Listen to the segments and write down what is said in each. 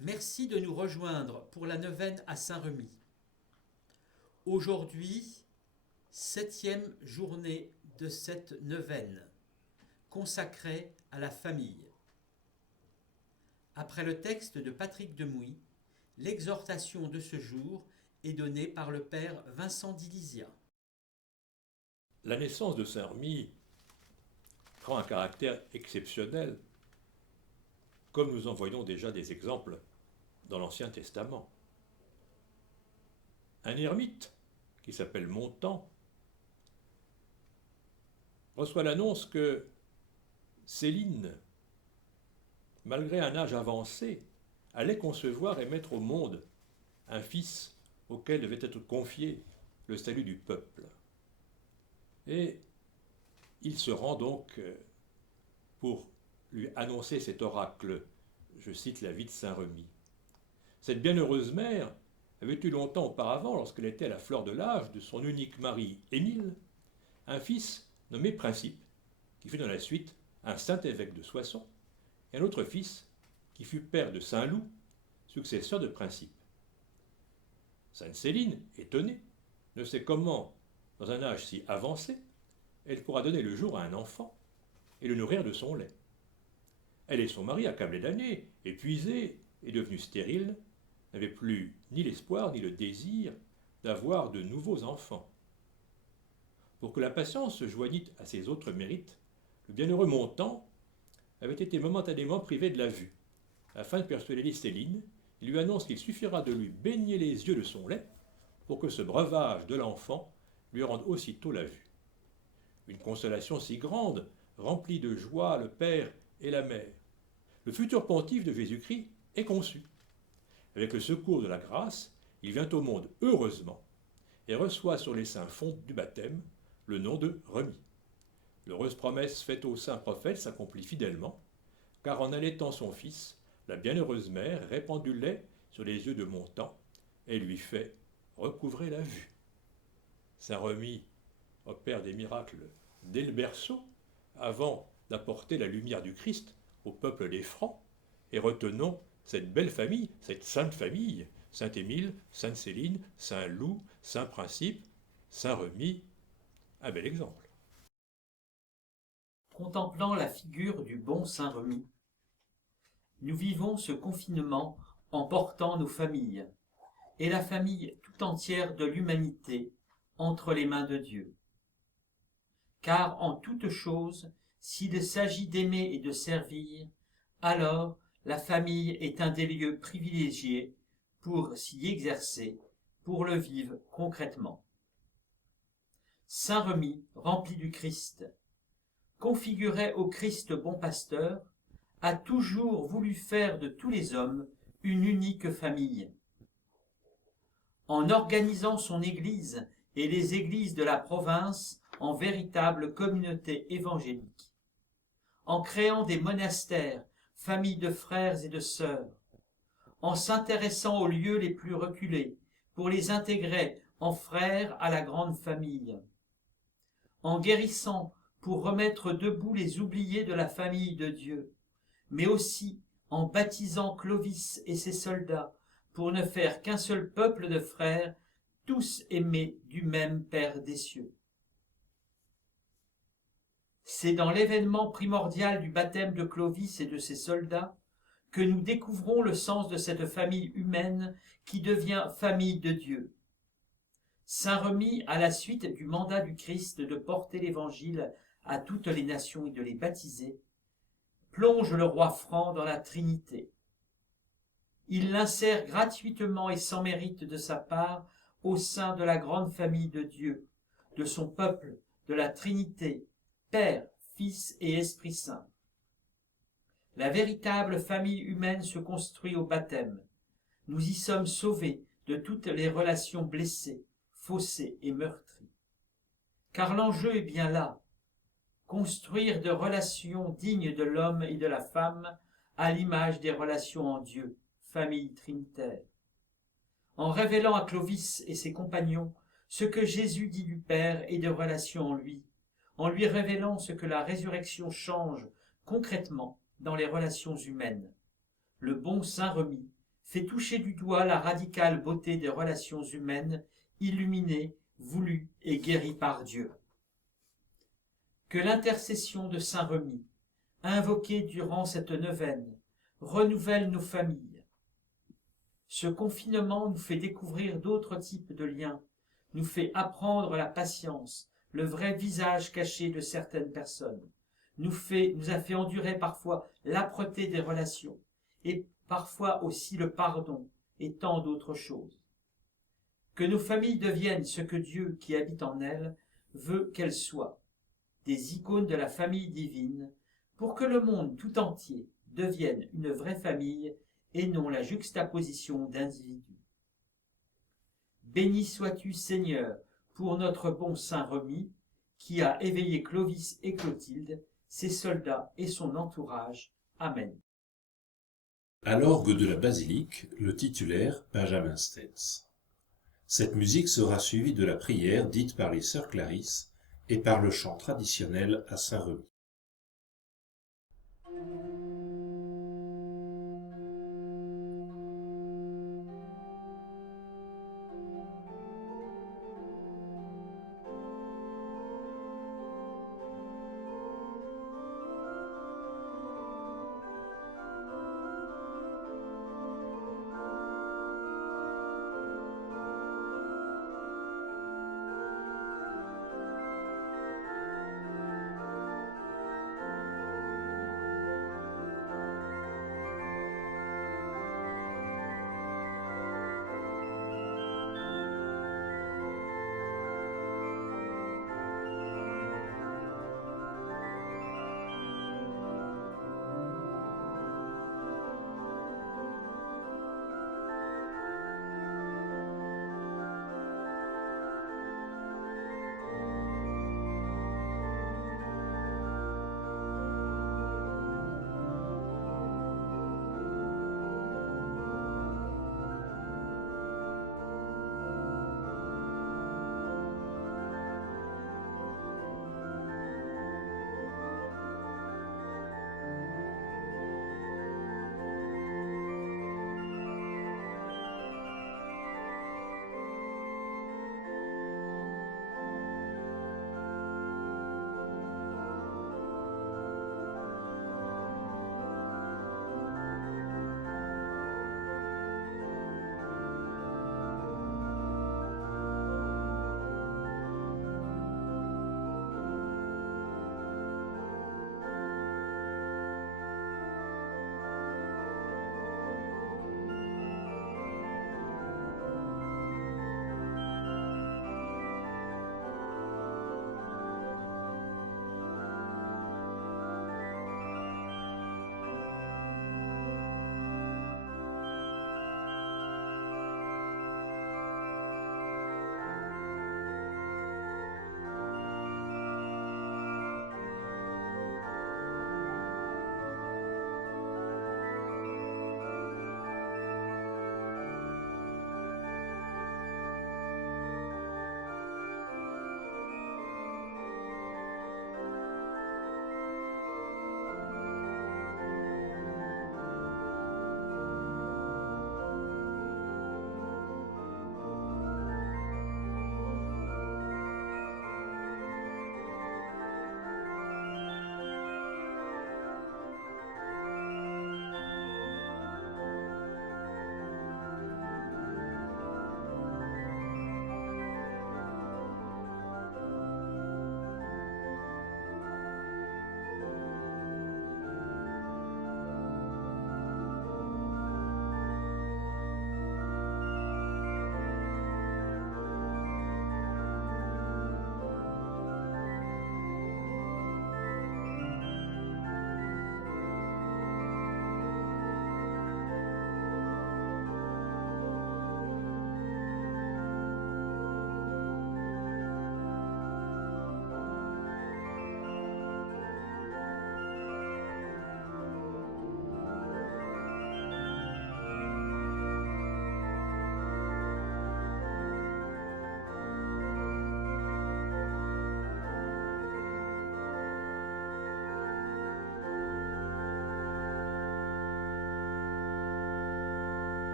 Merci de nous rejoindre pour la neuvaine à Saint-Remy. Aujourd'hui, 7e journée de cette neuvaine, consacrée à la famille. Après le texte de Patrick Demouy, l'exhortation de ce jour est donnée par le père Vincent Dilizia. La naissance de Saint-Remy prend un caractère exceptionnel, comme nous en voyons déjà des exemples dans l'Ancien Testament. Un ermite qui s'appelle Montan reçoit l'annonce que Céline, malgré un âge avancé, allait concevoir et mettre au monde un fils auquel devait être confié le salut du peuple. Et il se rend donc pour lui annoncer cet oracle. Je cite la vie de Saint-Remy. Cette bienheureuse mère avait eu longtemps auparavant, lorsqu'elle était à la fleur de l'âge de son unique mari, Émile, un fils nommé Principe, qui fut dans la suite un saint évêque de Soissons, et un autre fils qui fut père de Saint-Loup, successeur de Principe. Sainte Céline, étonnée, ne sait comment, dans un âge si avancé, elle pourra donner le jour à un enfant et le nourrir de son lait. Elle et son mari, accablés d'années, épuisés et devenus stériles, n'avaient plus ni l'espoir ni le désir d'avoir de nouveaux enfants. Pour que la patience se joignît à ses autres mérites, le bienheureux Montan avait été momentanément privé de la vue. Afin de persuader Céline, il lui annonce qu'il suffira de lui baigner les yeux de son lait pour que ce breuvage de l'enfant lui rende aussitôt la vue. Une consolation si grande remplit de joie le père et la mère. Le futur pontife de Jésus-Christ est conçu. Avec le secours de la grâce, il vient au monde heureusement et reçoit sur les seins fonds du baptême le nom de Remy. L'heureuse promesse faite au saint prophète s'accomplit fidèlement, car en allaitant son fils, la bienheureuse mère répand du lait sur les yeux de Montan et lui fait recouvrer la vue. Saint Remy opère des miracles dès le berceau, avant d'apporter la lumière du Christ au peuple des Francs, et retenons cette belle famille, cette sainte famille, Saint Émile, Sainte Céline, Saint Loup, Saint Principe, Saint Remy, un bel exemple. Contemplant la figure du bon Saint Remy, nous vivons ce confinement en portant nos familles, et la famille tout entière de l'humanité, entre les mains de Dieu. Car en toute chose, s'il s'agit d'aimer et de servir, alors la famille est un des lieux privilégiés pour s'y exercer, pour le vivre concrètement. Saint Remy, rempli du Christ, configuré au Christ bon pasteur, a toujours voulu faire de tous les hommes une unique famille. En organisant son Église et les églises de la province en véritable communauté évangélique, en créant des monastères, familles de frères et de sœurs, en s'intéressant aux lieux les plus reculés pour les intégrer en frères à la grande famille, en guérissant pour remettre debout les oubliés de la famille de Dieu, mais aussi en baptisant Clovis et ses soldats pour ne faire qu'un seul peuple de frères, tous aimés du même Père des cieux. C'est dans l'événement primordial du baptême de Clovis et de ses soldats que nous découvrons le sens de cette famille humaine qui devient famille de Dieu. Saint Remy, à la suite du mandat du Christ de porter l'Évangile à toutes les nations et de les baptiser, plonge le roi franc dans la Trinité. Il l'insère gratuitement et sans mérite de sa part au sein de la grande famille de Dieu, de son peuple, de la Trinité, Père, Fils et Esprit Saint. La véritable famille humaine se construit au baptême. Nous y sommes sauvés de toutes les relations blessées, faussées et meurtries. Car l'enjeu est bien là, construire de relations dignes de l'homme et de la femme à l'image des relations en Dieu, famille trinitaire. En révélant à Clovis et ses compagnons ce que Jésus dit du Père et des relations en lui, en lui révélant ce que la résurrection change concrètement dans les relations humaines. Le bon Saint-Remi fait toucher du doigt la radicale beauté des relations humaines, illuminées, voulues et guéries par Dieu. Que l'intercession de Saint-Remi, invoquée durant cette neuvaine, renouvelle nos familles. Ce confinement nous fait découvrir d'autres types de liens, nous fait apprendre la patience, le vrai visage caché de certaines personnes, nous a fait endurer parfois l'âpreté des relations, et parfois aussi le pardon et tant d'autres choses. Que nos familles deviennent ce que Dieu, qui habite en elles, veut qu'elles soient, des icônes de la famille divine, pour que le monde tout entier devienne une vraie famille et non la juxtaposition d'individus. Béni sois-tu, Seigneur, pour notre bon Saint-Remi, qui a éveillé Clovis et Clotilde, ses soldats et son entourage. Amen. À l'orgue de la basilique, le titulaire Benjamin Stens. Cette musique sera suivie de la prière dite par les sœurs Clarisse et par le chant traditionnel à Saint-Remi.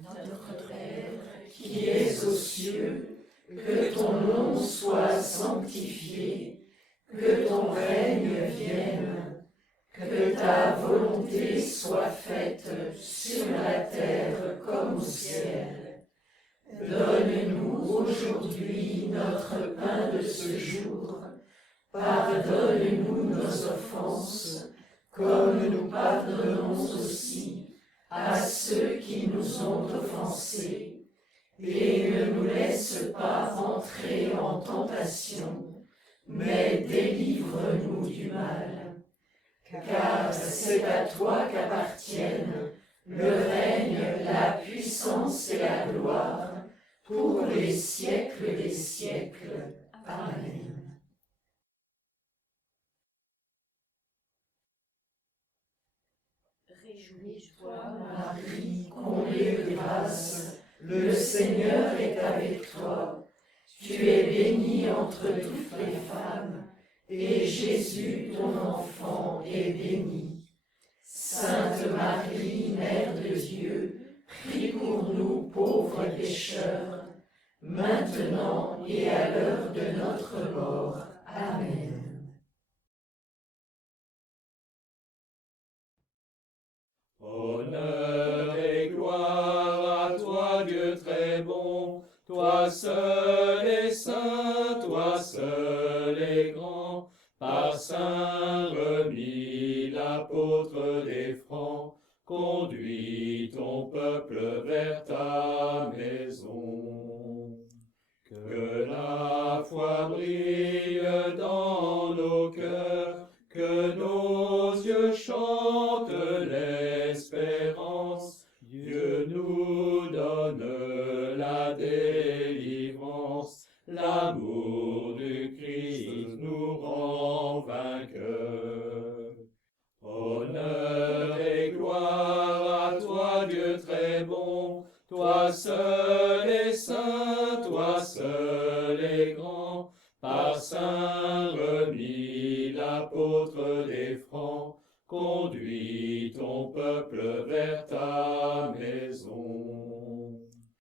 Notre Père, qui es aux cieux, que ton nom soit sanctifié, que ton règne vienne, que ta volonté soit faite sur la terre comme au ciel. Donne-nous aujourd'hui notre pain de ce jour. Pardonne-nous nos offenses, comme nous pardonnons aussi à ceux qui nous ont offensés. Et ne nous laisse pas entrer en tentation, mais délivre-nous du mal. Car c'est à toi qu'appartiennent le règne, la puissance et la gloire, pour les siècles des siècles. Amen. Réjouis-toi, Marie, comblée de grâce, le Seigneur est avec toi. Tu es bénie entre toutes les femmes, et Jésus, ton enfant, est béni. Sainte Marie, Mère de Dieu, prie pour nous pauvres pécheurs, maintenant et à l'heure de notre mort. Amen. Honneur et gloire à toi, Dieu très bon, toi seul est saint, toi seul est grand, par saint Remi, l'apôtre des Francs, conduis ton peuple vers ta maison. Que la foi brille dans nos cœurs, que nos yeux chantent l'espérance. Dieu nous donne la délivrance, l'amour du Christ nous rend vainqueurs. Honneur et gloire à toi, Dieu très bon, toi seul est saint, toi seul est grand.